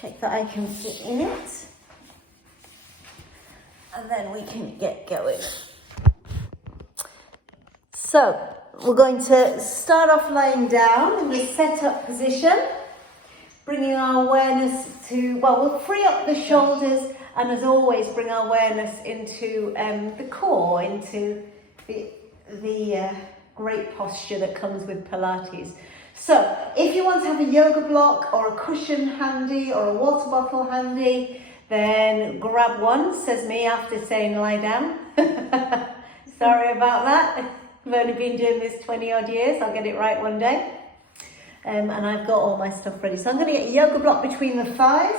Check that I can fit in it. And then we can get going. So, we're going to start off lying down in the set-up position, bringing our awareness to, well, we'll free up the shoulders, and as always, bring our awareness into the core, into the great posture that comes with Pilates. So, if you want to have a yoga block or a cushion handy or a water bottle handy, then grab one, says me after saying lie down. Sorry about that. I've only been doing this 20 odd years. I'll get it right one day. And I've got all my stuff ready. So I'm going to get a yoga block between the thighs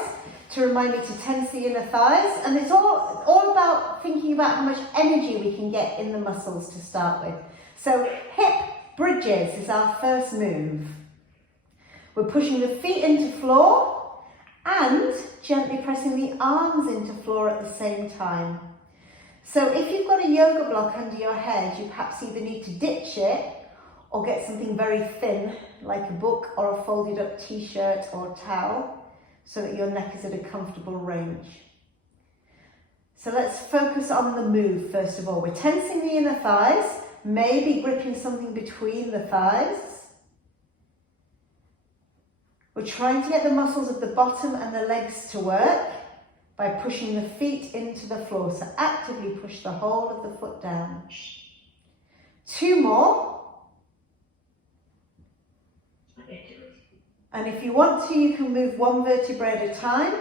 to remind me to tense the inner thighs. And it's all about thinking about how much energy we can get in the muscles to start with. So hip bridges is our first move. We're pushing the feet into floor and gently pressing the arms into floor at the same time. So if you've got a yoga block under your head, you perhaps either need to ditch it or get something very thin, like a book or a folded up t-shirt or towel, so that your neck is at a comfortable range. So let's focus on the move first of all. We're tensing the inner thighs, maybe gripping something between the thighs. We're trying to get the muscles of the bottom and the legs to work by pushing the feet into the floor. So actively push the whole of the foot down. 2 more. And if you want to, you can move 1 vertebrae at a time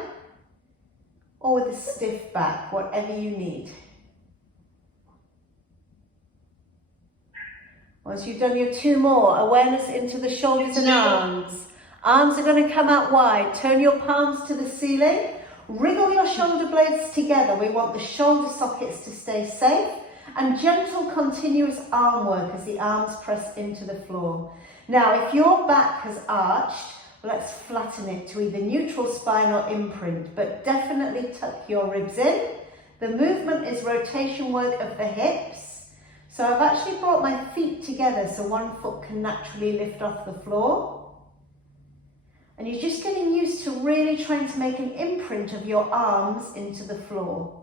or with a stiff back, whatever you need. Once you've done your 2 more, awareness into the shoulders and arms. Arms are going to come out wide. Turn your palms to the ceiling. Wriggle your shoulder blades together. We want the shoulder sockets to stay safe. And gentle, continuous arm work as the arms press into the floor. Now, if your back has arched, let's flatten it to either neutral spine or imprint, but definitely tuck your ribs in. The movement is rotation work of the hips. So I've actually brought my feet together so one foot can naturally lift off the floor. And you're just getting used to really trying to make an imprint of your arms into the floor.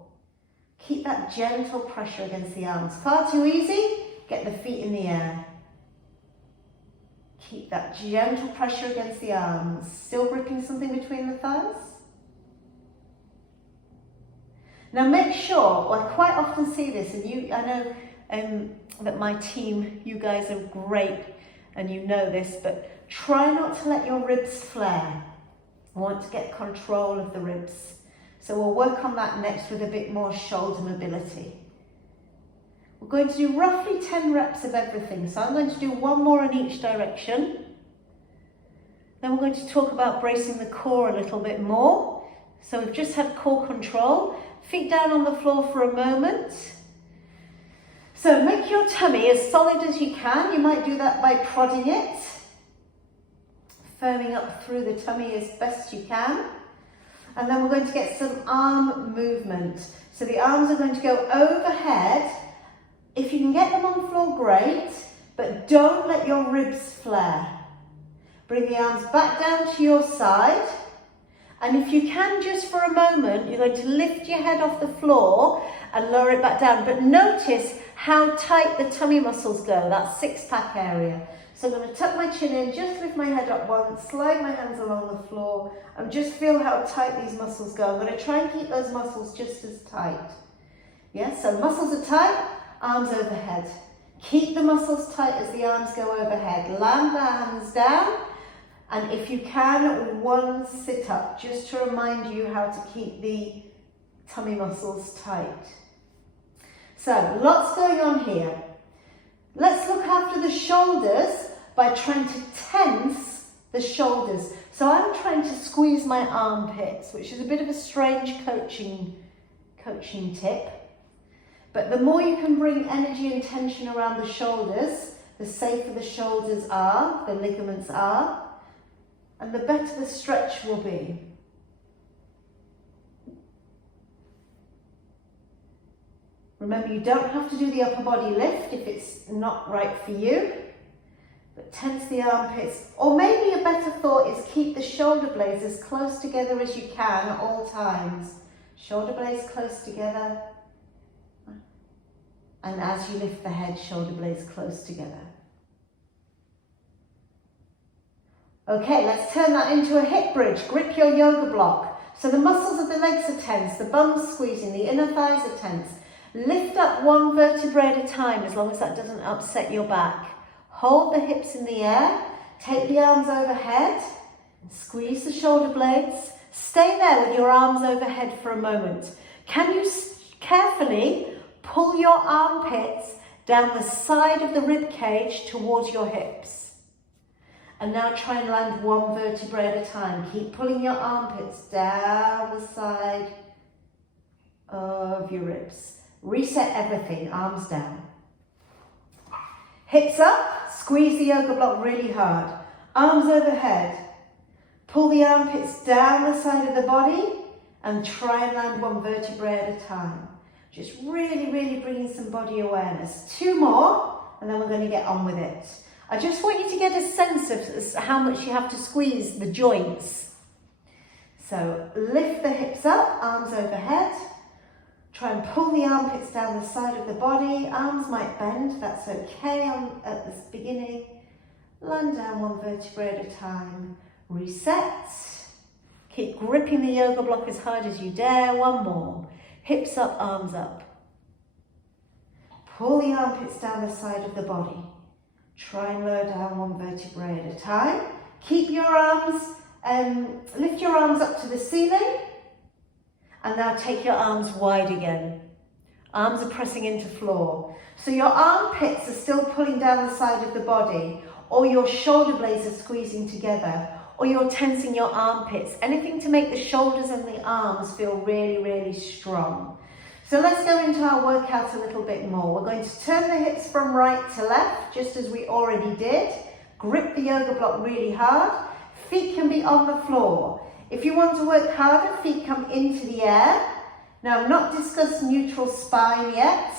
Keep that gentle pressure against the arms. Far too easy, get the feet in the air. Keep that gentle pressure against the arms. Still gripping something between the thighs. Now make sure, I quite often see this, and I know that my team, you guys are great, and you know this, but try not to let your ribs flare. I want to get control of the ribs. So we'll work on that next with a bit more shoulder mobility. We're going to do roughly 10 reps of everything. So I'm going to do 1 more in each direction. Then we're going to talk about bracing the core a little bit more. So we've just had core control. Feet down on the floor for a moment. So make your tummy as solid as you can. You might do that by prodding it. Firming up through the tummy as best you can. And then we're going to get some arm movement. So the arms are going to go overhead. If you can get them on the floor, great, but don't let your ribs flare. Bring the arms back down to your side. And if you can, just for a moment, you're going to lift your head off the floor and lower it back down. But notice how tight the tummy muscles go, that 6-pack area. So I'm going to tuck my chin in, just lift my head up once, slide my hands along the floor, and just feel how tight these muscles go. I'm going to try and keep those muscles just as tight. Yeah, so muscles are tight, arms overhead. Keep the muscles tight as the arms go overhead. Land the hands down, and if you can, 1 sit up, just to remind you how to keep the tummy muscles tight. So, lots going on here. Let's look after the shoulders by trying to tense the shoulders. So I'm trying to squeeze my armpits, which is a bit of a strange coaching tip. But the more you can bring energy and tension around the shoulders, the safer the shoulders are, the ligaments are, and the better the stretch will be. Remember, you don't have to do the upper body lift if it's not right for you. but tense the armpits. Or maybe a better thought is keep the shoulder blades as close together as you can at all times. Shoulder blades close together. And as you lift the head, shoulder blades close together. Okay, let's turn that into a hip bridge. Grip your yoga block. So the muscles of the legs are tense, the bum's squeezing, the inner thighs are tense. Lift up one vertebrae at a time, as long as that doesn't upset your back. Hold the hips in the air, take the arms overhead, squeeze the shoulder blades. Stay there with your arms overhead for a moment. Can you carefully pull your armpits down the side of the rib cage towards your hips? And now try and land one vertebrae at a time. Keep pulling your armpits down the side of your ribs. Reset everything, arms down. Hips up, squeeze the yoga block really hard. Arms overhead. Pull the armpits down the side of the body and try and land one vertebrae at a time. Just really, really bringing some body awareness. 2 more, and then we're going to get on with it. I just want you to get a sense of how much you have to squeeze the joints. So lift the hips up, arms overhead. Try and pull the armpits down the side of the body. Arms might bend, that's okay at the beginning. Land down one vertebrae at a time. Reset. Keep gripping the yoga block as hard as you dare. 1 more. Hips up, arms up. Pull the armpits down the side of the body. Try and lower down one vertebrae at a time. Keep your arms, lift your arms up to the ceiling. And now take your arms wide again. Arms are pressing into floor. So your armpits are still pulling down the side of the body, or your shoulder blades are squeezing together, or you're tensing your armpits. Anything to make the shoulders and the arms feel really, really strong. So let's go into our workout a little bit more. We're going to turn the hips from right to left, just as we already did. Grip the yoga block really hard. Feet can be on the floor. If you want to work harder, feet come into the air. Now, I've not discussed neutral spine yet,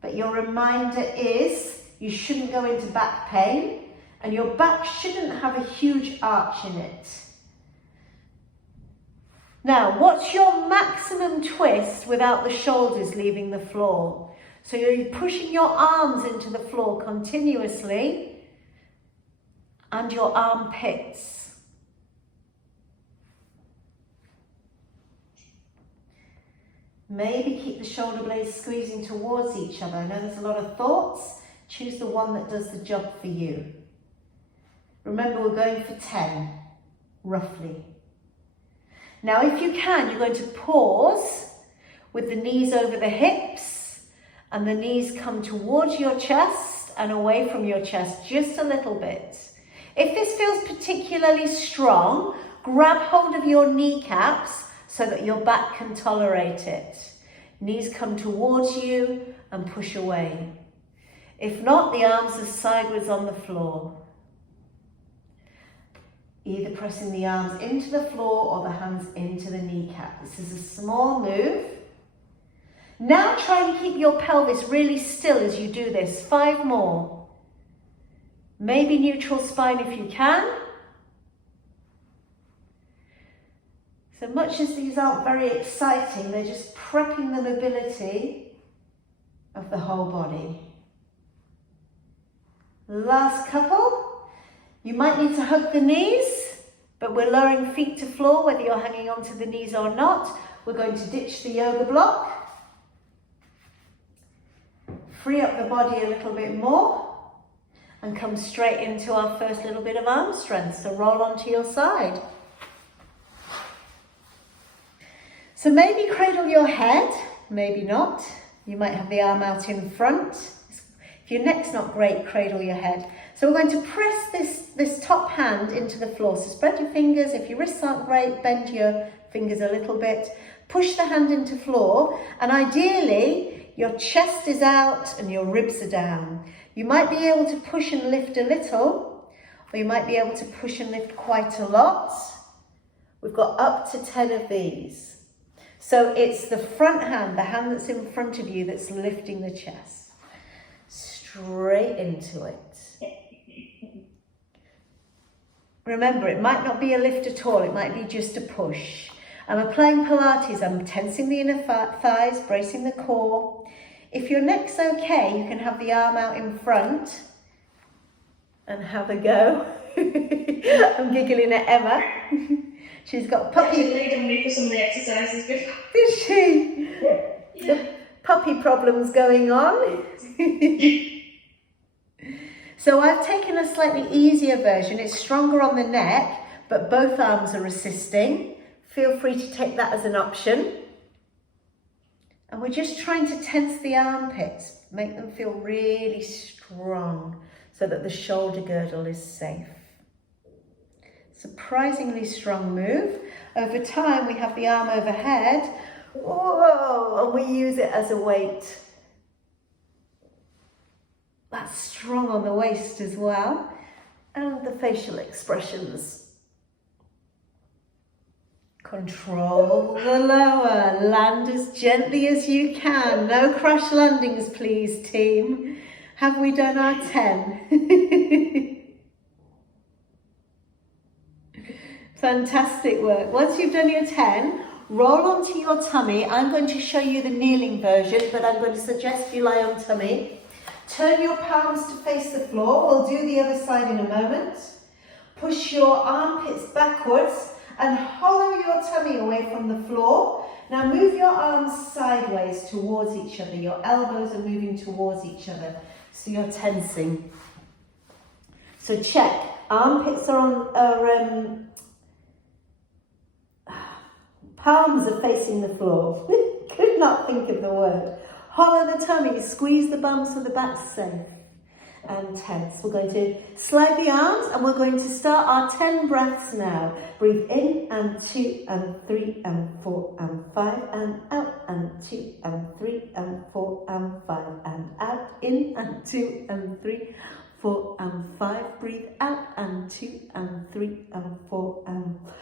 but your reminder is you shouldn't go into back pain, and your back shouldn't have a huge arch in it. Now, what's your maximum twist without the shoulders leaving the floor? So you're pushing your arms into the floor continuously and your armpits. Maybe keep the shoulder blades squeezing towards each other. I know there's a lot of thoughts. Choose the one that does the job for you. Remember, we're going for 10, roughly. Now, if you can, you're going to pause with the knees over the hips and the knees come towards your chest and away from your chest just a little bit. If this feels particularly strong, grab hold of your kneecaps so that your back can tolerate it. Knees come towards you and push away. If not, the arms are sideways on the floor. Either pressing the arms into the floor or the hands into the kneecap. This is a small move. Now try and keep your pelvis really still as you do this. 5 more. Maybe neutral spine if you can. So much as these aren't very exciting, they're just prepping the mobility of the whole body. Last couple. You might need to hug the knees, but we're lowering feet to floor, whether you're hanging onto the knees or not. We're going to ditch the yoga block. Free up the body a little bit more and come straight into our first little bit of arm strength. So roll onto your side. So maybe cradle your head, maybe not. You might have the arm out in front. If your neck's not great, cradle your head. So we're going to press this top hand into the floor. So spread your fingers. If your wrists aren't great, bend your fingers a little bit. Push the hand into floor. And ideally, your chest is out and your ribs are down. You might be able to push and lift a little, or you might be able to push and lift quite a lot. We've got up to 10 of these. So it's the front hand, the hand that's in front of you, that's lifting the chest. Straight into it. Remember, it might not be a lift at all, it might be just a push. I'm applying Pilates, I'm tensing the inner thighs, bracing the core. If your neck's okay, you can have the arm out in front and have a go. I'm giggling at Emma. She's got puppy. She's really done me for some of the exercises before. Is she? Yeah. The puppy problems going on. So I've taken a slightly easier version. It's stronger on the neck, but both arms are assisting. Feel free to take that as an option. And we're just trying to tense the armpits, make them feel really strong so that the shoulder girdle is safe. Surprisingly strong move. Over time, we have the arm overhead. Whoa, and we use it as a weight. That's strong on the waist as well. And the facial expressions. Control the lower, land as gently as you can. No crash landings, please, team. Have we done our 10? Fantastic work. Once you've done your 10, roll onto your tummy. I'm going to show you the kneeling version, but I'm going to suggest you lie on tummy. Turn your palms to face the floor. We'll do the other side in a moment. Push your armpits backwards and hollow your tummy away from the floor. Now move your arms sideways towards each other. Your elbows are moving towards each other. So you're tensing. So check. Armpits are on, palms are facing the floor. Could not think of the word. Hollow the tummy, squeeze the bum so the back's safe. And tense. We're going to slide the arms and we're going to start our 10 breaths now. Breathe in and 2 and 3 and 4 and 5 and out and 2 and 3 and 4 and 5 and out. In and 2 and 3, 4 and 5. Breathe out and 2 and 3 and 4 and 5.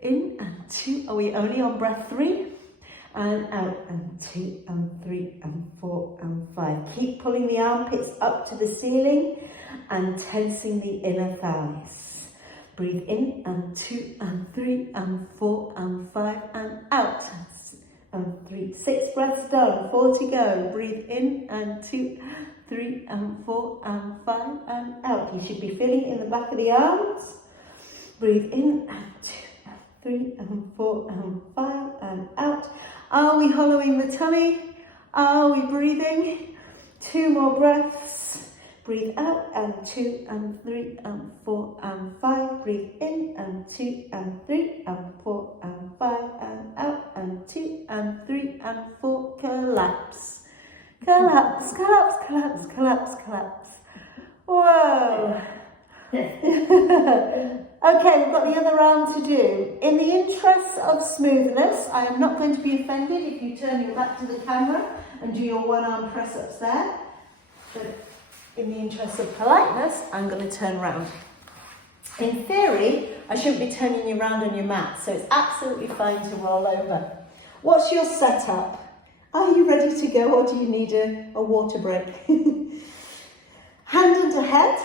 In and 2. Are we only on breath 3? And out and 2 and 3 and 4 and 5. Keep pulling the armpits up to the ceiling and tensing the inner thighs. Breathe in and 2 and 3 and 4 and 5 and out and 3. 6 breaths done, 4 to go. Breathe in and 2, 3 and 4 and 5 and out. You should be feeling it in the back of the arms. Breathe in and 2 and 3 and 4 and 5 and out. Are we hollowing the tummy? Are we breathing? 2 more breaths. Breathe out and 2 and 3 and 4 and 5. Breathe in and 2 and 3 and 4 and 5 and out and 2 and 3 and 4. Collapse. Collapse, collapse, collapse, collapse, collapse. Whoa. Okay, we've got the other arm to do. In the interest of smoothness, I am not going to be offended if you turn your back to the camera and do your one arm press ups there. But in the interest of politeness, I'm going to turn around. In theory, I shouldn't be turning you around on your mat, so it's absolutely fine to roll over. What's your setup? Are you ready to go or do you need a water break? Hand under head,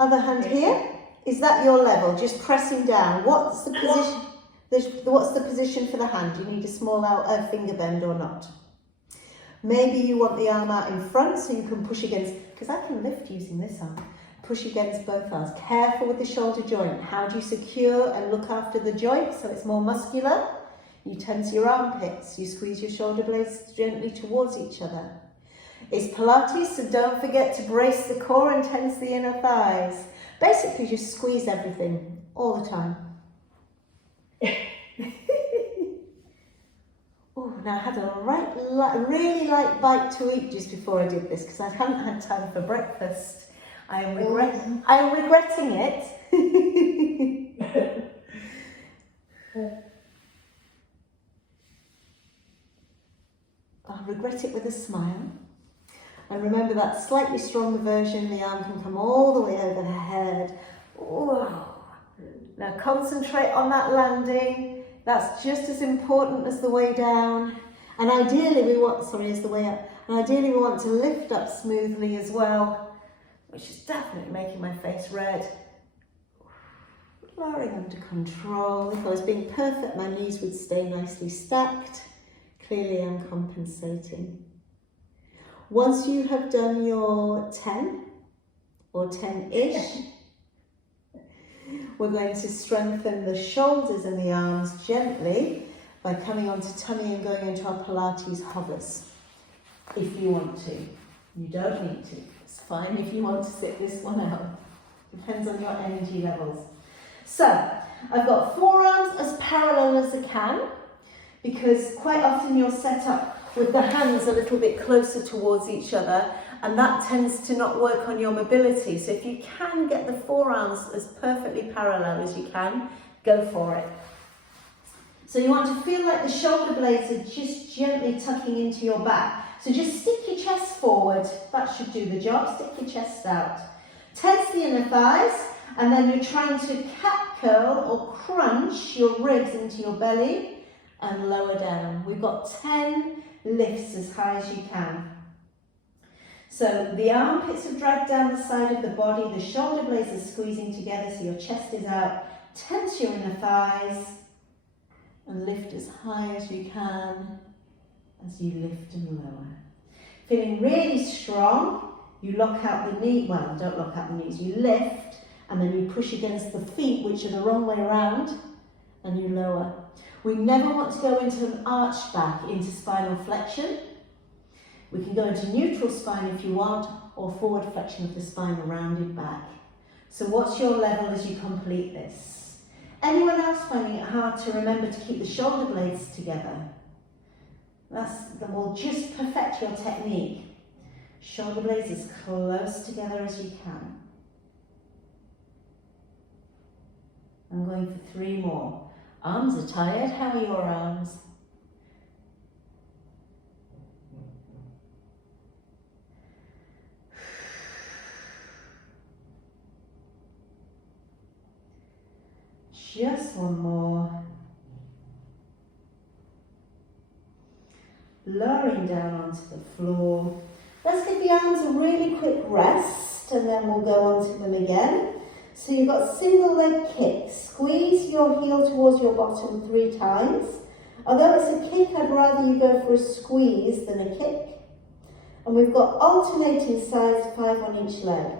other hand here. Is that your level? Just pressing down. What's the position? What's the position for the hand? Do you need a small finger bend or not? Maybe you want the arm out in front so you can push against, because I can lift using this arm. Push against both arms. Careful with the shoulder joint. How do you secure and look after the joint so it's more muscular? You tense your armpits. You squeeze your shoulder blades gently towards each other. It's Pilates, so don't forget to brace the core and tense the inner thighs. Basically, just squeeze everything all the time. Oh, now I had a really light bite to eat just before I did this because I hadn't had time for breakfast. I am regretting it. I'll regret it with a smile. And remember that slightly stronger version, the arm can come all the way over the head. Whoa. Now concentrate on that landing. That's just as important as the way down. And ideally we want, as the way up. And ideally we want to lift up smoothly as well, which is definitely making my face red. lowering under control. If I was being perfect, my knees would stay nicely stacked. Clearly I'm compensating. Once you have done your 10 or 10-ish, we're going to strengthen the shoulders and the arms gently by coming onto tummy and going into our Pilates hovers. If you want to. You don't need to. It's fine if you want to sit this one out. Depends on your energy levels. So, I've got forearms as parallel as I can, because quite often you're set up with the hands a little bit closer towards each other, and that tends to not work on your mobility. So if you can get the forearms as perfectly parallel as you can, go for it. So you want to feel like the shoulder blades are just gently tucking into your back. So just stick your chest forward. That should do the job. Stick your chest out. Tense the inner thighs, and then you're trying to cat curl or crunch your ribs into your belly and lower down. We've got 10 lifts as high as you can. So the armpits are dragged down the side of the body, the shoulder blades are squeezing together so your chest is out. Tense your inner thighs and lift as high as you can as you lift and lower. Feeling really strong, you lock out the knee, well, don't lock out the knees, you lift and then you push against the feet, which are the wrong way around, and you lower. We never want to go into an arch back, into spinal flexion. We can go into neutral spine if you want, or forward flexion of the spine, a rounded back. So what's your level as you complete this? Anyone else finding it hard to remember to keep the shoulder blades together? That will just perfect your technique. Shoulder blades as close together as you can. I'm going for 3 more. Arms are tired. How are your arms? Just one more. Lowering down onto the floor. Let's give the arms a really quick rest and then we'll go onto them again. So you've got single leg kick. Squeeze your heel towards your bottom 3 times. Although it's a kick, I'd rather you go for a squeeze than a kick. And we've got alternating sides, 5 on each leg.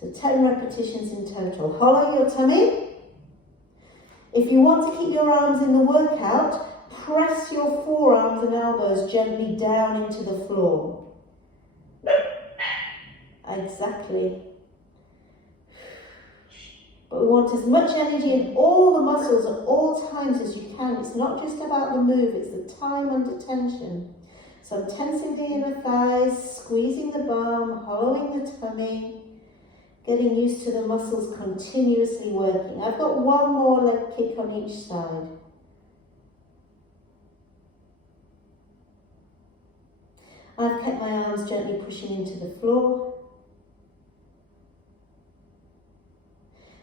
So 10 repetitions in total. Hollow your tummy. If you want to keep your arms in the workout, press your forearms and elbows gently down into the floor. Exactly. But we want as much energy in all the muscles at all times as you can. It's not just about the move, it's the time under tension. So I'm tensing the inner thighs, squeezing the bum, hollowing the tummy, getting used to the muscles continuously working. I've got 1 more leg kick on each side. I've kept my arms gently pushing into the floor.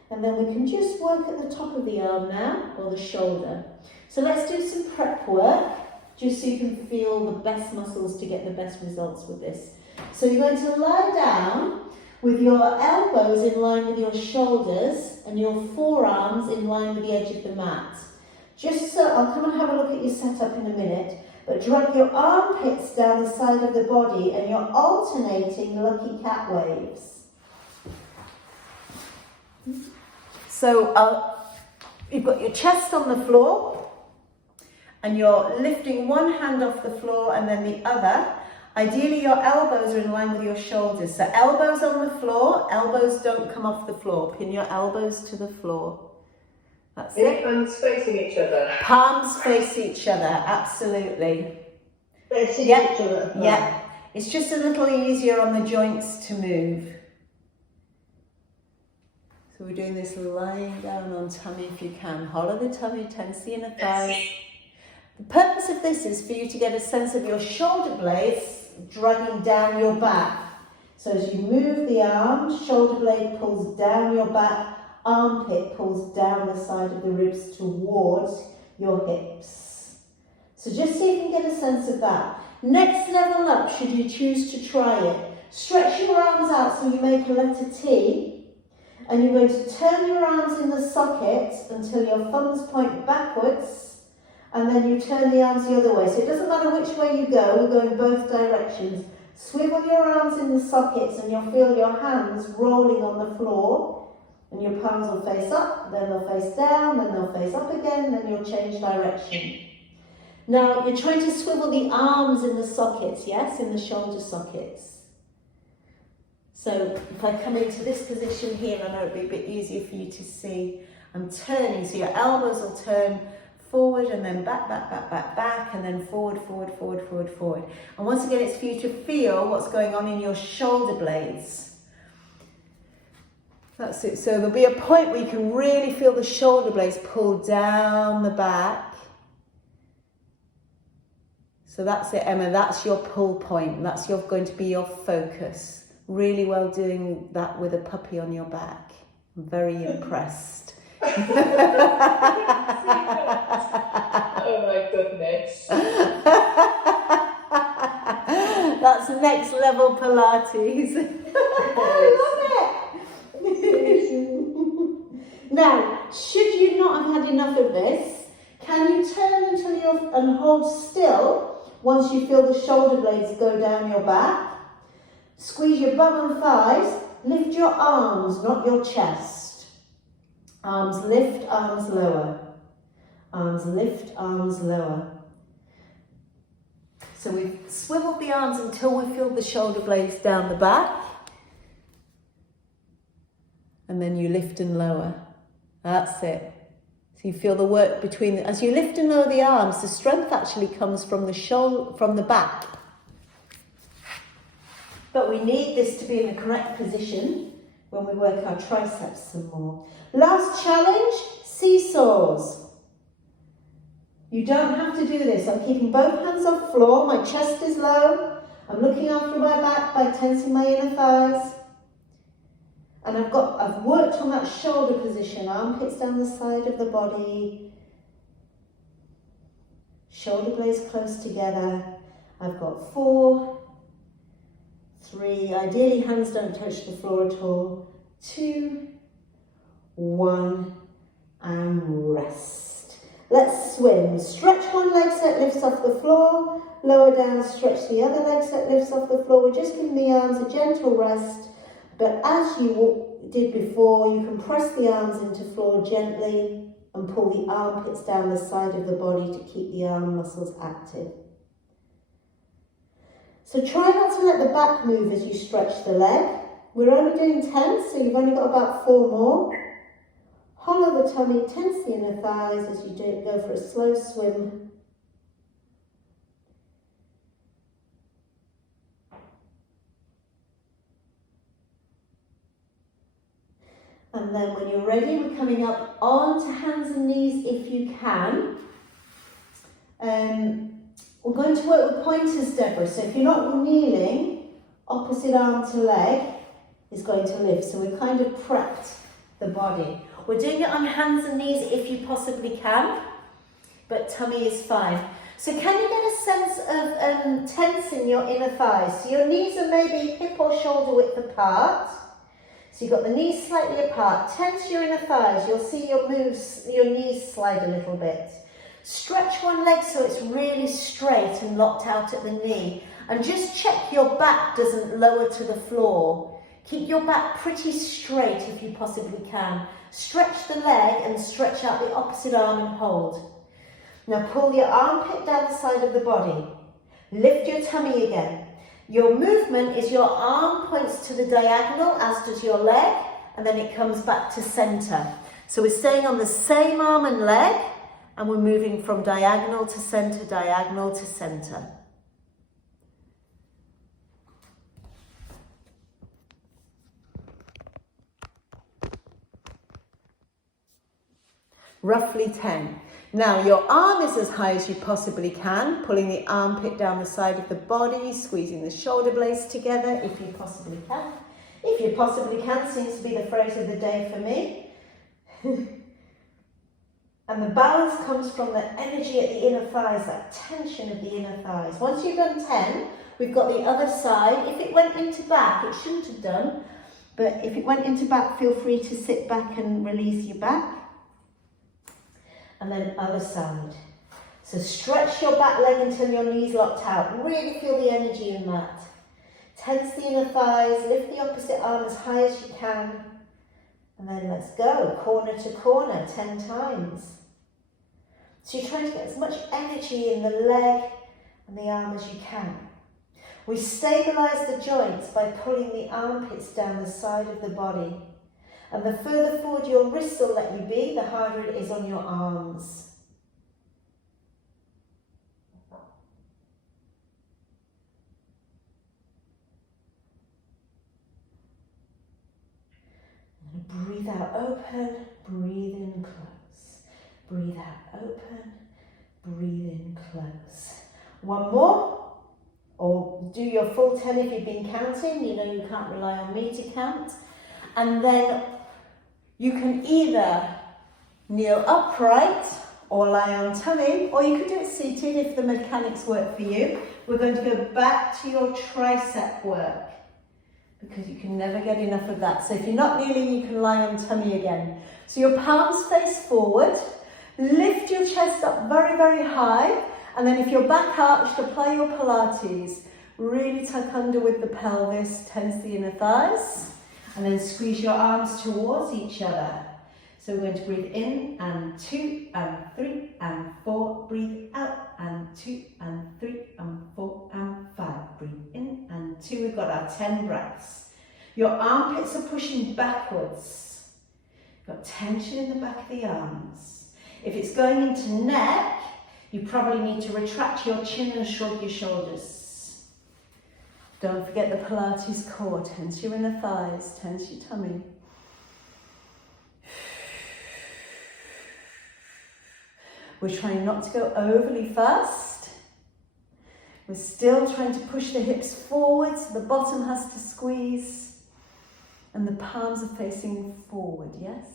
And then we can just work at the top of the arm now, or the shoulder. So let's do some prep work, just so you can feel the best muscles to get the best results with this. So you're going to lie down with your elbows in line with your shoulders and your forearms in line with the edge of the mat. Just so, I'll come and have a look at your setup in a minute, but drag your armpits down the side of the body and you're alternating lucky cat waves. So you've got your chest on the floor and you're lifting one hand off the floor and then the other. Ideally your elbows are in line with your shoulders. So elbows on the floor, elbows don't come off the floor. Pin your elbows to the floor. That's it. Hands facing each other. Palms face each other, absolutely. Facing each other. Yeah. It's just a little easier on the joints to move. So we're doing this lying down on tummy if you can. Hollow the tummy, tense the inner thighs. The purpose of this is for you to get a sense of your shoulder blades dragging down your back. So as you move the arm, shoulder blade pulls down your back, armpit pulls down the side of the ribs towards your hips. So just so you can get a sense of that. Next level up, should you choose to try it, stretch your arms out so you make a letter T. and you're going to turn your arms in the socket until your thumbs point backwards, and then you turn the arms the other way. So it doesn't matter which way you go, we're going both directions. Swivel your arms in the sockets and you'll feel your hands rolling on the floor, and your palms will face up, then they'll face down, then they'll face up again, then you'll change direction. Now you're trying to swivel the arms in the sockets, yes, in the shoulder sockets. So if I come into this position here, I know it'll be a bit easier for you to see. I'm turning, so your elbows will turn forward and then back, back, back, back, back, and then forward, forward, forward, forward, forward. And once again, it's for you to feel what's going on in your shoulder blades. That's it. So there'll be a point where you can really feel the shoulder blades pull down the back. So that's it, Emma. That's your pull point. That's going to be your focus. Really well doing that with a puppy on your back. I'm very impressed. Oh my goodness. That's next level Pilates. I love it. Now, should you not have had enough of this, can you turn and hold still once you feel the shoulder blades go down your back? Squeeze your bum and thighs, lift your arms, not your chest. Arms lift, arms lower. Arms lift, arms lower. So we've swiveled the arms until we feel the shoulder blades down the back. And then you lift and lower. That's it. So you feel the work between, as you lift and lower the arms, the strength actually comes from the shoulder, from the back. But we need this to be in the correct position when we work our triceps some more. Last challenge, seesaws. You don't have to do this. I'm keeping both hands off floor. My chest is low. I'm looking after my back by tensing my inner thighs. And I've worked on that shoulder position. Armpits down the side of the body. Shoulder blades close together. I've got 4, 3, ideally hands don't touch the floor at all. 2, 1, and rest. Let's swim. Stretch one leg so it lifts off the floor. Lower down, stretch the other leg so it lifts off the floor. We're just giving the arms a gentle rest. But as you did before, you can press the arms into floor gently and pull the armpits down the side of the body to keep the arm muscles active. So try not to let the back move as you stretch the leg. We're only doing 10, so you've only got about 4 more. Hollow the tummy, tense the inner thighs as you go for a slow swim. And then when you're ready, we're coming up onto hands and knees if you can. We're going to work with pointers, Deborah. So if you're not kneeling, opposite arm to leg is going to lift. So we've kind of prepped the body. We're doing it on hands and knees if you possibly can, but tummy is fine. So can you get a sense of tensing your inner thighs? So your knees are maybe hip or shoulder width apart. So you've got the knees slightly apart. Tense your inner thighs. You'll see your knees slide a little bit. Stretch one leg so it's really straight and locked out at the knee. And just check your back doesn't lower to the floor. Keep your back pretty straight if you possibly can. Stretch the leg and stretch out the opposite arm and hold. Now pull your armpit down the side of the body. Lift your tummy again. Your movement is your arm points to the diagonal, as does your leg, and then it comes back to center. So we're staying on the same arm and leg, and we're moving from diagonal to center, diagonal to center. Roughly 10. Now your arm is as high as you possibly can, pulling the armpit down the side of the body, squeezing the shoulder blades together if you possibly can. If you possibly can seems to be the phrase of the day for me. And the balance comes from the energy at the inner thighs, that tension of the inner thighs. Once you've done 10, we've got the other side. If it went into back, it shouldn't have done, But if it went into back, feel free to sit back and release your back. And then other side. So stretch your back leg until your knees locked out. Really feel the energy in that. Tense the inner thighs, lift the opposite arm as high as you can. And then let's go, corner to corner, 10 times. So you're trying to get as much energy in the leg and the arm as you can. We stabilise the joints by pulling the armpits down the side of the body. And the further forward your wrists will let you be, the harder it is on your arms. Breathe out, open, breathe in, close. Breathe out, open, breathe in, close. One more, or do your full 10 if you've been counting. You know you can't rely on me to count. And then you can either kneel upright or lie on tummy, or you can do it seated if the mechanics work for you. We're going to go back to your tricep work, because you can never get enough of that. So if you're not kneeling, you can lie on tummy again. So your palms face forward, lift your chest up very, very high, and then if you're back arched, apply your Pilates. Really tuck under with the pelvis, tense the inner thighs, and then squeeze your arms towards each other. So we're going to breathe in, and 2, and 3, and 4, breathe out, and 2, and 3, and 4, and 5, breathe in, and 2, we've got our 10 breaths. Your armpits are pushing backwards. You've got tension in the back of the arms. If it's going into neck, you probably need to retract your chin and shrug your shoulders. Don't forget the Pilates core, tense your inner thighs, tense your tummy. We're trying not to go overly fast. We're still trying to push the hips forward so the bottom has to squeeze and the palms are facing forward, yes?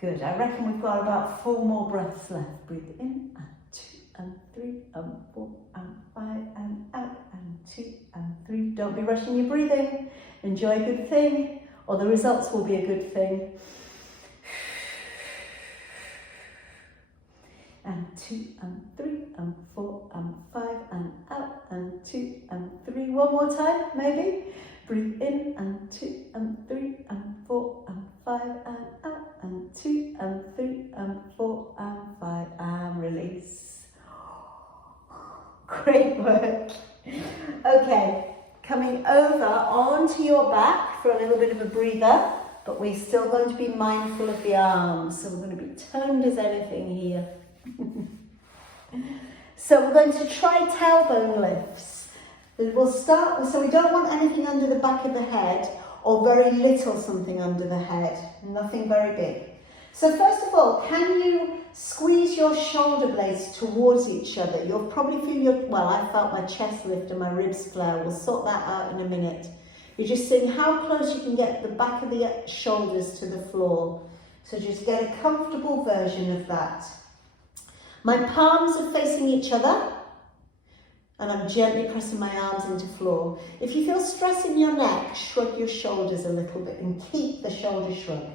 Good, I reckon we've got about 4 more breaths left. Breathe in, and 2, and 3, and 4, and 5, and out, and 2, and 3. Don't be rushing your breathing. Enjoy a good thing, or the results will be a good thing. And 2, and 3, and 4, and 5, and out, and 2, and 3. One more time, maybe. Breathe in, and 2, and 3, and 4, and 5, and out, and 2, and 3, and 4, and 5, and release. Great work. Okay, coming over onto your back for a little bit of a breather, but we're still going to be mindful of the arms, so we're going to be toned as anything here. So we're going to try tailbone lifts. We'll start, so we don't want anything under the back of the head, or very little something under the head, nothing very big. So first of all, can you squeeze your shoulder blades towards each other? You'll probably feel your, well, I felt my chest lift and my ribs flare. We'll sort that out in a minute. You're just seeing how close you can get the back of the shoulders to the floor. So just get a comfortable version of that. My palms are facing each other, and I'm gently pressing my arms into floor. If you feel stress in your neck, shrug your shoulders a little bit and keep the shoulder shrug.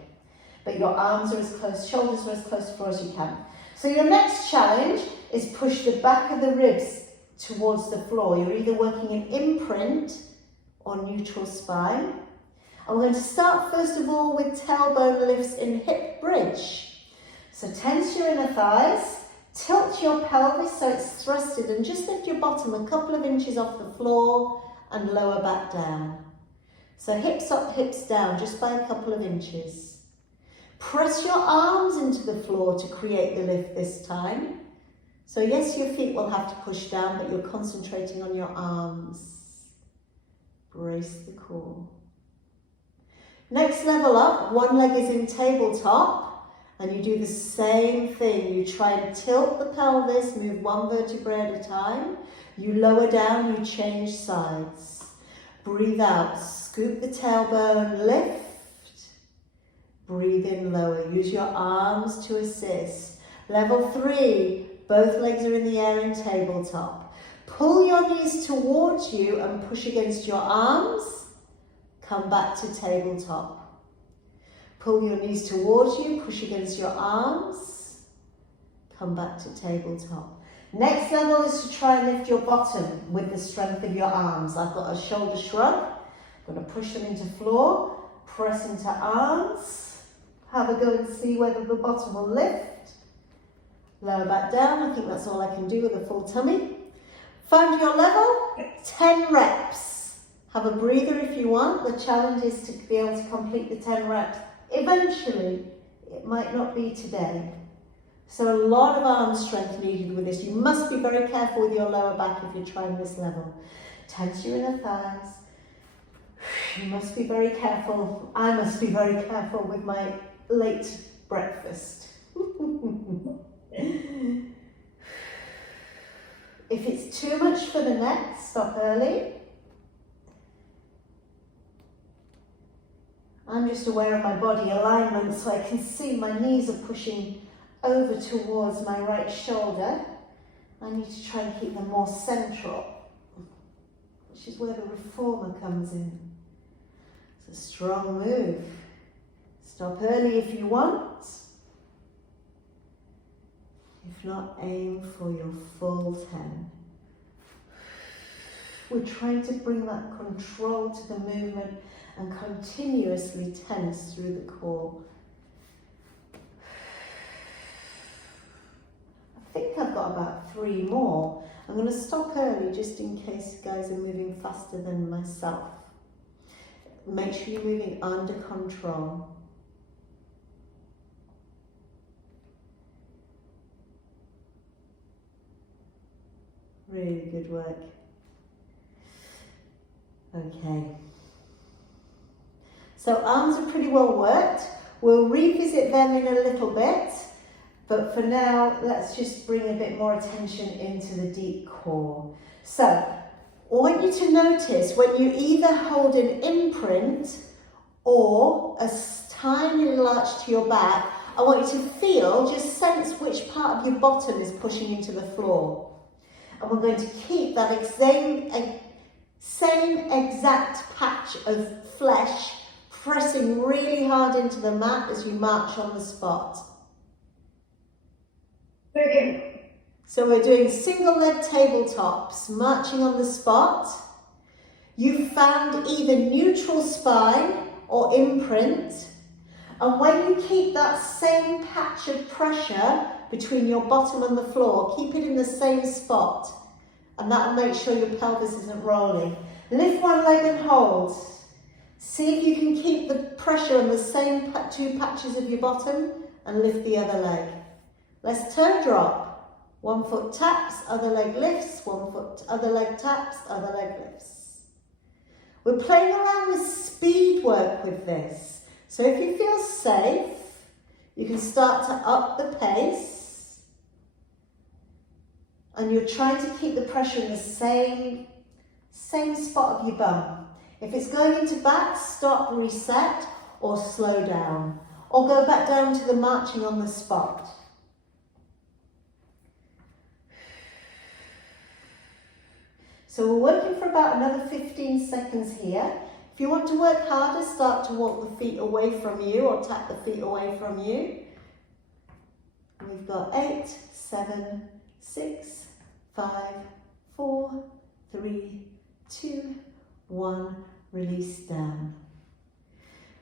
But your arms are as close, shoulders are as close to the floor as you can. So your next challenge is push the back of the ribs towards the floor. You're either working in imprint or neutral spine. I'm going to start first of all with tailbone lifts in hip bridge. So tense your inner thighs. Tilt your pelvis so it's thrusted and just lift your bottom a couple of inches off the floor and lower back down. So hips up, hips down, just by a couple of inches. Press your arms into the floor to create the lift this time. So yes, your feet will have to push down, but you're concentrating on your arms. Brace the core. Next level up, one leg is in tabletop. And you do the same thing. You try and tilt the pelvis, move one vertebrae at a time. You lower down, you change sides. Breathe out, scoop the tailbone, lift. Breathe in, lower. Use your arms to assist. Level 3, both legs are in the air in tabletop. Pull your knees towards you and push against your arms. come back to tabletop. Pull your knees towards you, push against your arms, come back to tabletop. Next level is to try and lift your bottom with the strength of your arms. I've got a shoulder shrug. I'm going to push them into floor, press into arms. Have a go and see whether the bottom will lift. Lower back down. I think that's all I can do with a full tummy. Find your level, 10 reps. Have a breather if you want. The challenge is to be able to complete the 10 reps. Eventually, it might not be today. So a lot of arm strength needed with this. You must be very careful with your lower back if you're trying this level. Tense your inner thighs. You must be very careful. I must be very careful with my late breakfast. If it's too much for the neck, stop early. I'm just aware of my body alignment, so I can see my knees are pushing over towards my right shoulder. I need to try and keep them more central, which is where the reformer comes in. It's a strong move. Stop early if you want. If not, aim for your full 10. We're trying to bring that control to the movement and continuously tense through the core. I think I've got about 3 more. I'm going to stop early just in case you guys are moving faster than myself. Make sure you're moving under control. Really good work. Okay. So arms are pretty well worked. We'll revisit them in a little bit, but for now, let's just bring a bit more attention into the deep core. So, I want you to notice when you either hold an imprint or a tiny little arch to your back, I want you to feel, just sense which part of your bottom is pushing into the floor. And we're going to keep that same exact patch of flesh pressing really hard into the mat as you march on the spot. Okay. So we're doing single leg tabletops, marching on the spot. You found either neutral spine or imprint. And when you keep that same patch of pressure between your bottom and the floor, keep it in the same spot. And that will make sure your pelvis isn't rolling. Lift one leg and hold. See if you can keep the pressure on the same 2 patches of your bottom and lift the other leg. Let's toe drop. 1 foot taps, other leg lifts, 1 foot, other leg taps, other leg lifts. We're playing around with speed work with this. So if you feel safe, you can start to up the pace. And you're trying to keep the pressure in the same spot of your bum. If it's going into back, stop, reset, or slow down. Or go back down to the marching on the spot. So we're working for about another 15 seconds here. If you want to work harder, start to walk the feet away from you or tap the feet away from you. We've got 8, 7, 6, 5, 4, 3, 2, 1, release down.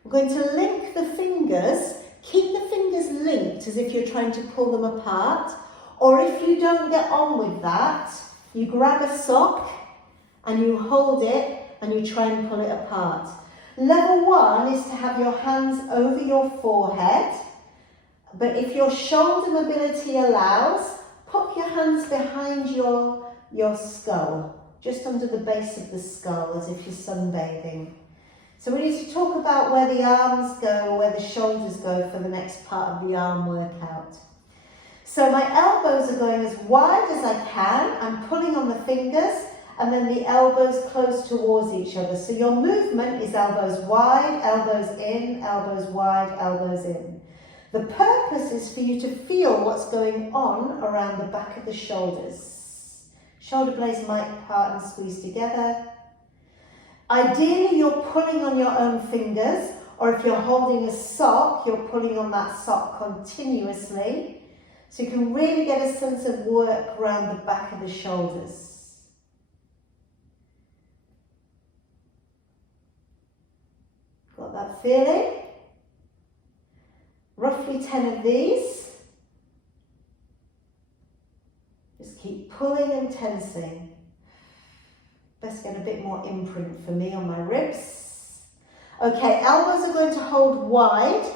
We're going to link the fingers, keep the fingers linked as if you're trying to pull them apart, or if you don't get on with that, you grab a sock and you hold it and you try and pull it apart. Level 1 is to have your hands over your forehead, but if your shoulder mobility allows, pop your hands behind your skull, just under the base of the skull as if you're sunbathing. So we need to talk about where the arms go, where the shoulders go for the next part of the arm workout. So my elbows are going as wide as I can. I'm pulling on the fingers and then the elbows close towards each other. So your movement is elbows wide, elbows in, elbows wide, elbows in. The purpose is for you to feel what's going on around the back of the shoulders. Shoulder blades might part and squeeze together. Ideally, you're pulling on your own fingers, or if you're holding a sock, you're pulling on that sock continuously. So you can really get a sense of work around the back of the shoulders. Got that feeling? Roughly 10 of these. Just keep pulling and tensing. Best get a bit more imprint for me on my ribs. Okay, elbows are going to hold wide.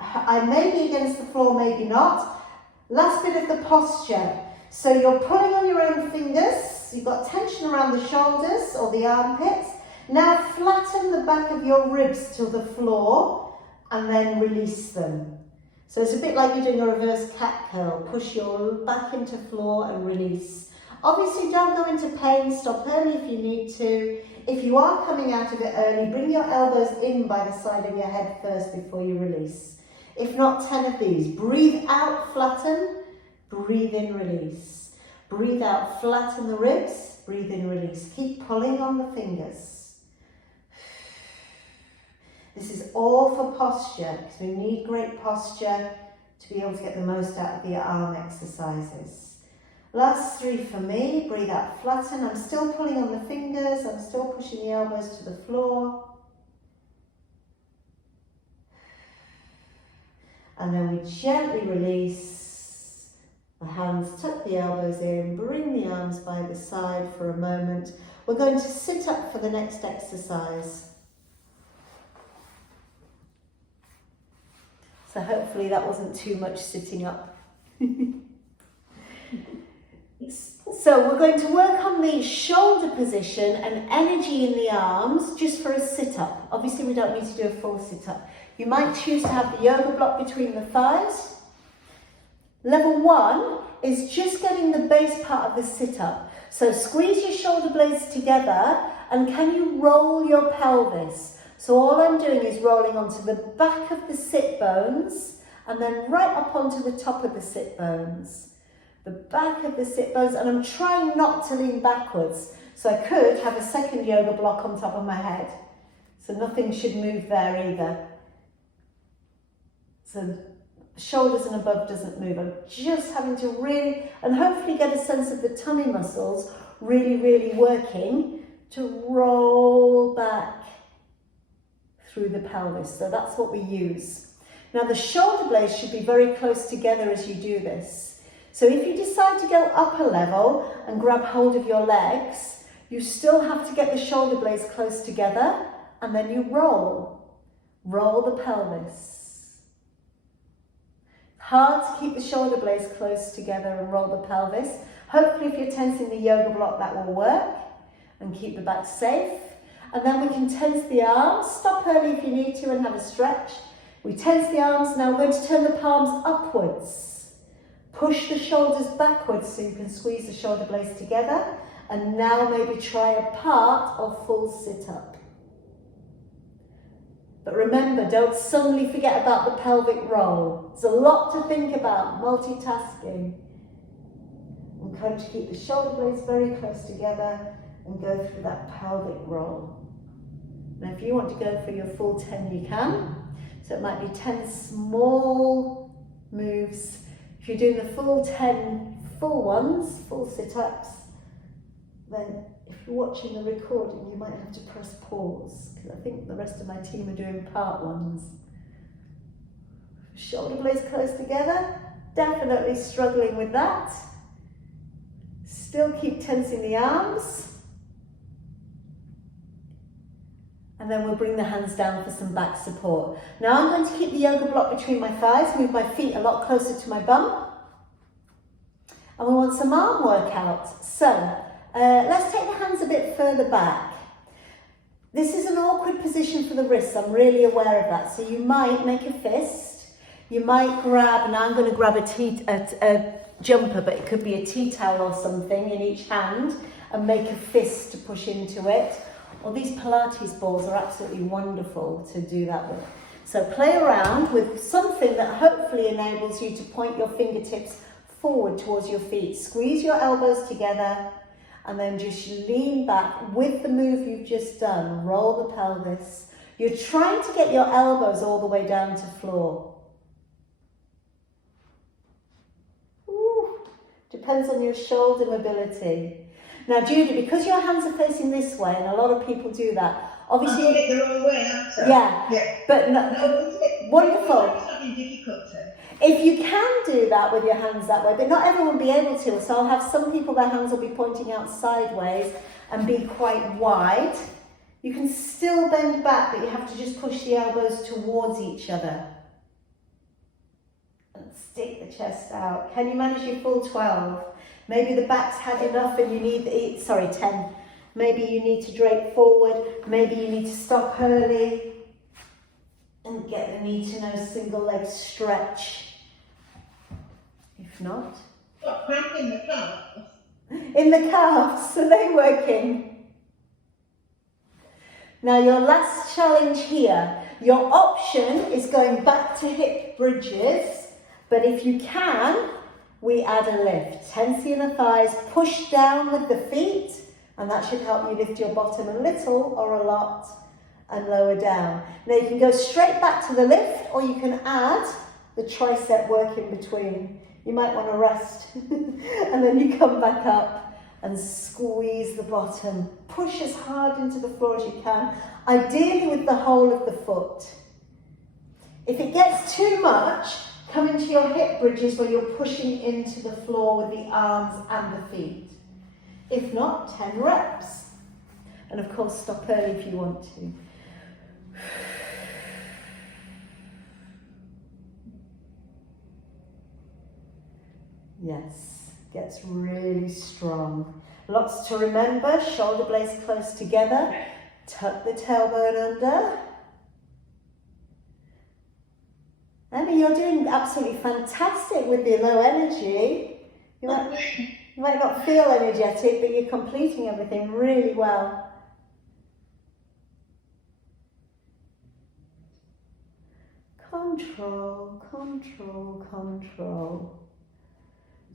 I may be against the floor, maybe not. Last bit of the posture. So you're pulling on your own fingers. You've got tension around the shoulders or the armpits. Now flatten the back of your ribs to the floor and then release them. So it's a bit like you're doing a reverse cat curl. Push your back into floor and release. Obviously, don't go into pain. Stop early if you need to. If you are coming out of it early, bring your elbows in by the side of your head first before you release. If not, 10 of these. Breathe out, flatten. Breathe in, release. Breathe out, flatten the ribs. Breathe in, release. Keep pulling on the fingers. This is all for posture, because we need great posture to be able to get the most out of the arm exercises. Last 3 for me. Breathe out, flatten. I'm still pulling on the fingers. I'm still pushing the elbows to the floor. And then we gently release. The hands tuck the elbows in. Bring the arms by the side for a moment. We're going to sit up for the next exercise. So hopefully that wasn't too much sitting up. So we're going to work on the shoulder position and energy in the arms just for a sit-up. Obviously we don't need to do a full sit-up. You might choose to have the yoga block between the thighs. Level 1 is just getting the base part of the sit-up. So squeeze your shoulder blades together and can you roll your pelvis? So all I'm doing is rolling onto the back of the sit bones and then right up onto the top of the sit bones. The back of the sit bones, and I'm trying not to lean backwards. So I could have a second yoga block on top of my head. So nothing should move there either. So shoulders and above doesn't move. I'm just having to really, and hopefully get a sense of the tummy muscles really, really working to roll back through the pelvis. So that's what we use. Now the shoulder blades should be very close together as you do this. So if you decide to go up a level and grab hold of your legs, you still have to get the shoulder blades close together and then you roll. Roll the pelvis. Hard to keep the shoulder blades close together and roll the pelvis. Hopefully if you're tensing the yoga block that will work and keep the back safe. And then we can tense the arms. Stop early if you need to and have a stretch. We tense the arms. Now we're going to turn the palms upwards. Push the shoulders backwards so you can squeeze the shoulder blades together. And now maybe try a part of full sit-up. But remember, don't suddenly forget about the pelvic roll. There's a lot to think about, multitasking. I'm going to keep the shoulder blades very close together and go through that pelvic roll. Now if you want to go for your full 10, you can. So it might be 10 small moves. If you're doing the full 10 full ones, full sit-ups, then if you're watching the recording, you might have to press pause, because I think the rest of my team are doing part ones. Shoulder blades close together, definitely struggling with that. Still keep tensing the arms. And then we'll bring the hands down for some back support. Now I'm going to keep the yoga block between my thighs, move my feet a lot closer to my bum. And we want some arm workout. So let's take the hands a bit further back. This is an awkward position for the wrists, I'm really aware of that. So you might make a fist, you might grab, and I'm going to grab a jumper, but it could be a tea towel or something in each hand, and make a fist to push into it. Well, these Pilates balls are absolutely wonderful to do that with. So play around with something that hopefully enables you to point your fingertips forward towards your feet. Squeeze your elbows together and then just lean back with the move you've just done. Roll the pelvis. You're trying to get your elbows all the way down to floor. Ooh. Depends on your shoulder mobility. Now, Judy, because your hands are facing this way, and a lot of people do that, obviously... I'm doing it the wrong way, aren't I? Yeah, but no, wonderful. It's not been difficult to. If you can do that with your hands that way, but not everyone will be able to, so I'll have some people, their hands will be pointing out sideways and be quite wide. You can still bend back, but you have to just push the elbows towards each other. And stick the chest out. Can you manage your full 12? Maybe the back's had enough and you need, 10. Maybe you need to drape forward. Maybe you need to stop early and get the knee to nose single leg stretch. If not. Got cramp in the calf. In the calves, are they working? Now your last challenge here. Your option is going back to hip bridges, but if you can, we add a lift. Tense the inner thighs, push down with the feet, and that should help you lift your bottom a little or a lot and lower down. Now you can go straight back to the lift, or you can add the tricep work in between. You might want to rest and then you come back up and squeeze the bottom. Push as hard into the floor as you can, ideally with the whole of the foot. If it gets too much, come into your hip bridges where you're pushing into the floor with the arms and the feet. If not, 10 reps. And of course, stop early if you want to. Yes, gets really strong. Lots to remember. Shoulder blades close together. Tuck the tailbone under. Emmy, you're doing absolutely fantastic with your low energy. You might not feel energetic, but you're completing everything really well. Control, control, control.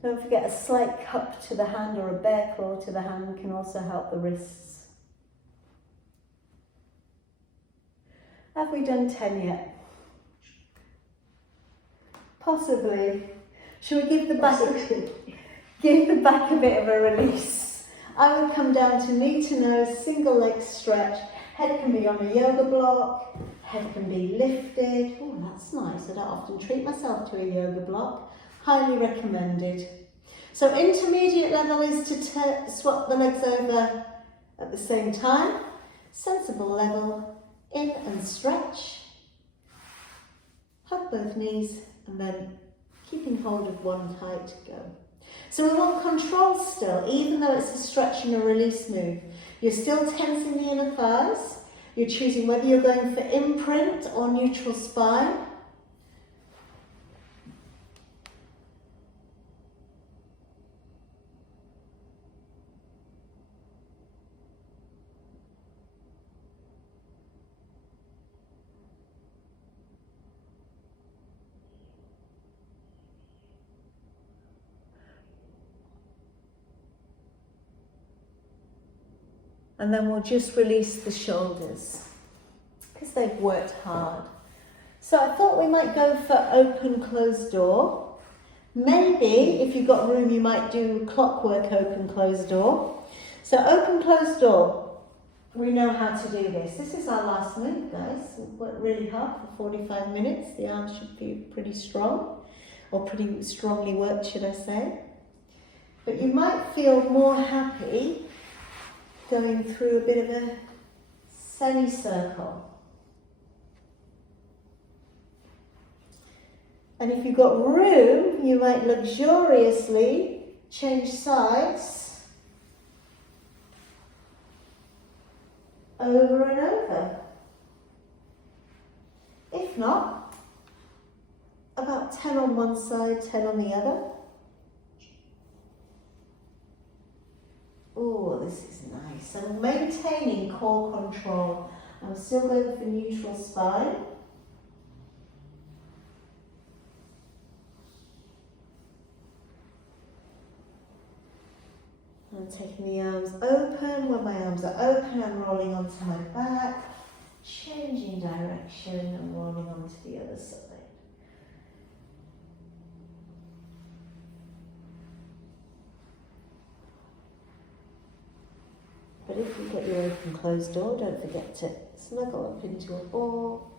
Don't forget a slight cup to the hand or a bear claw to the hand can also help the wrists. Have we done 10 yet? Possibly. Shall we give the back a bit of a release? I would come down to knee to nose, single leg stretch. Head can be on a yoga block. Head can be lifted. Oh, that's nice. I don't often treat myself to a yoga block. Highly recommended. So intermediate level is to swap the legs over at the same time. Sensible level, in and stretch. Hug both knees and then keeping hold of one tight, go. So we want control still, even though it's a stretch and a release move. You're still tensing the inner thighs. You're choosing whether you're going for imprint or neutral spine. And then we'll just release the shoulders because they've worked hard. So I thought we might go for open, closed door. Maybe if you've got room, you might do clockwork open, closed door. So open, closed door. We know how to do this. This is our last move, guys. We've worked really hard for 45 minutes. The arms should be pretty strong, or pretty strongly worked, should I say. But you might feel more happy going through a bit of a semicircle. And if you've got room, you might luxuriously change sides over and over. If not, about 10 on one side, 10 on the other. Oh, this is nice. And maintaining core control. I'm still going for neutral spine. I'm taking the arms open. When my arms are open, I'm rolling onto my back, changing direction and rolling onto the other side. But if you get your open closed door, don't forget to snuggle up into a ball.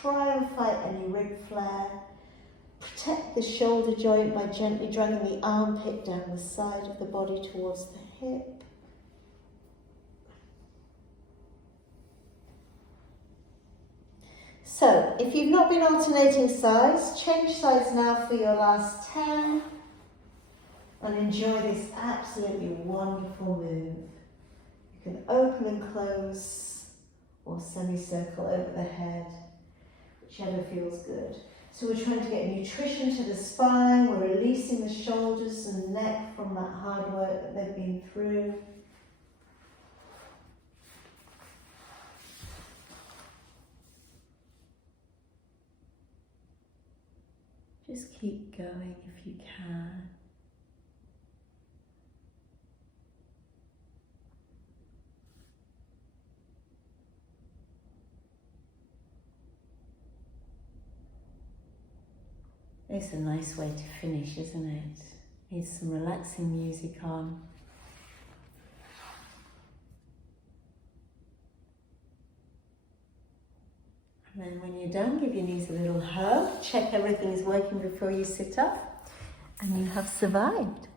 Try and fight any rib flare. Protect the shoulder joint by gently dragging the armpit down the side of the body towards the hip. So, if you've not been alternating sides, change sides now for your last 10 and enjoy this absolutely wonderful move. You can open and close or semicircle over the head, whichever feels good. So we're trying to get nutrition to the spine, we're releasing the shoulders and neck from that hard work that they've been through. Just keep going if you can. It's a nice way to finish, isn't it? Needs some relaxing music on. And then when you're done, give your knees a little hug. Check everything is working before you sit up. And you have survived.